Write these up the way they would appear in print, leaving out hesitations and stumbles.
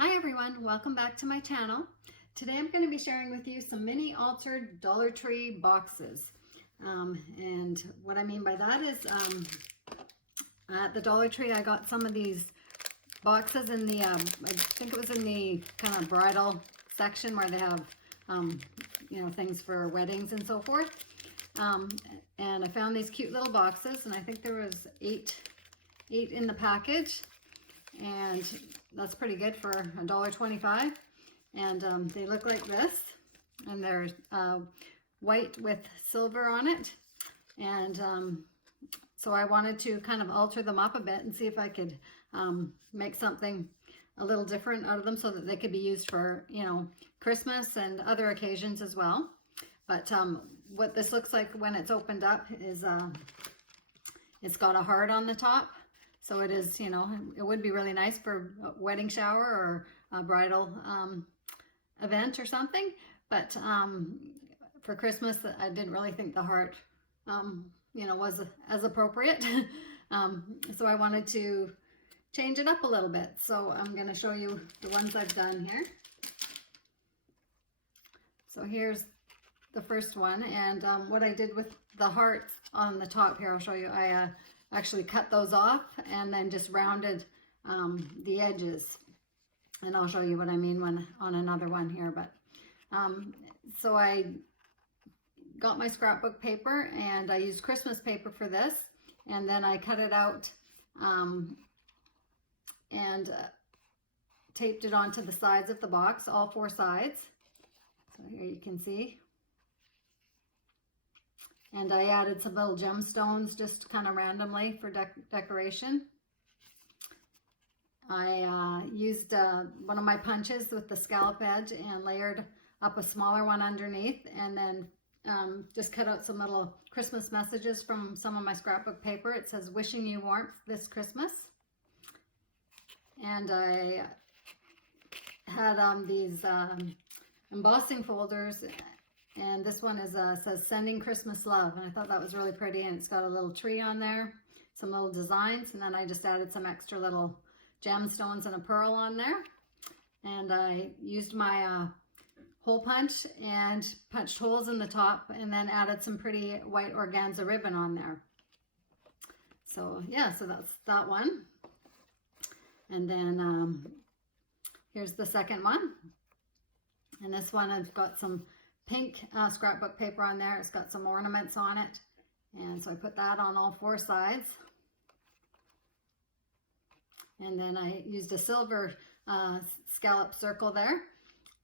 Hi everyone, welcome back to my channel. Today I'm going to be sharing with you some mini altered Dollar Tree boxes. And what I mean by that is at the Dollar Tree I got some of these boxes in the, I think it was in the kind of bridal section where they have, things for weddings and so forth. And I found these cute little boxes, and I think there was eight in the package. And that's pretty good for $1.25. And they look like this, and they're white with silver on it. And so I wanted to kind of alter them up a bit and see if I could make something a little different out of them so that they could be used for, Christmas and other occasions as well. But what this looks like when it's opened up is it's got a heart on the top. So it is, it would be really nice for a wedding shower or a bridal event or something. But for Christmas, I didn't really think the heart, was as appropriate. So I wanted to change it up a little bit. So I'm going to show you the ones I've done here. So here's the first one. And what I did with the hearts on the top here, I'll show you. I actually cut those off and then just rounded the edges, and I'll show you what I mean when on another one here. But so I got my scrapbook paper and I used Christmas paper for this, and then I cut it out and taped it onto the sides of the box, all four sides. So here you can see. And I added some little gemstones just kind of randomly for decoration. I used one of my punches with the scallop edge and layered up a smaller one underneath, and then just cut out some little Christmas messages from some of my scrapbook paper. It says, "Wishing you warmth this Christmas." And I had these embossing folders. And this one is says "Sending Christmas Love," and I thought that was really pretty, and it's got a little tree on there, some little designs, and then I just added some extra little gemstones and a pearl on there. And I used my hole punch and punched holes in the top, and then added some pretty white organza ribbon on there. So yeah, so that's that one. And then here's the second one, and this one I've got some pink scrapbook paper on there. It's got some ornaments on it, and so I put that on all four sides. And then I used a silver scallop circle there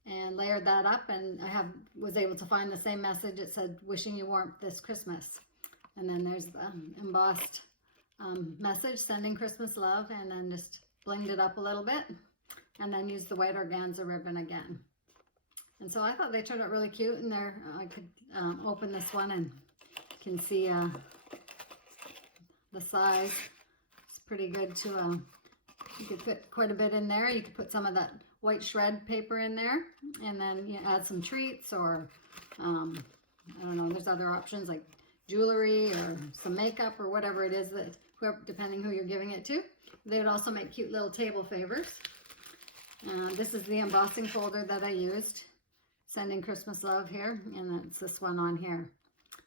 and layered that up, and I was able to find the same message. It said, "Wishing you warmth this Christmas." And then there's the embossed message, "Sending Christmas Love," and then just blinged it up a little bit, and then used the white organza ribbon again. And so I thought they turned out really cute, and there I could open this one and you can see the size. It's pretty good to, you could put quite a bit in there. You could put some of that white shred paper in there, and then add some treats, or I don't know, there's other options like jewelry or some makeup or whatever it is that depending who you're giving it to. They would also make cute little table favors. This is the embossing folder that I used. "Sending Christmas Love" here, and it's this one on here.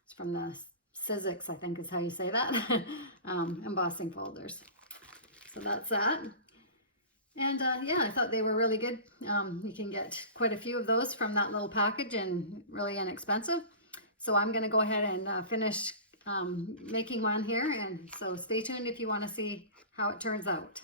It's from the Sizzix, I think is how you say that, embossing folders. So that's that. And yeah, I thought they were really good. You can get quite a few of those from that little package, and really inexpensive. So I'm going to go ahead and finish making one here, and so stay tuned if you want to see how it turns out.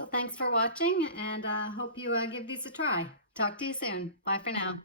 So thanks for watching, and hope you give these a try. Talk to you soon. Bye for now.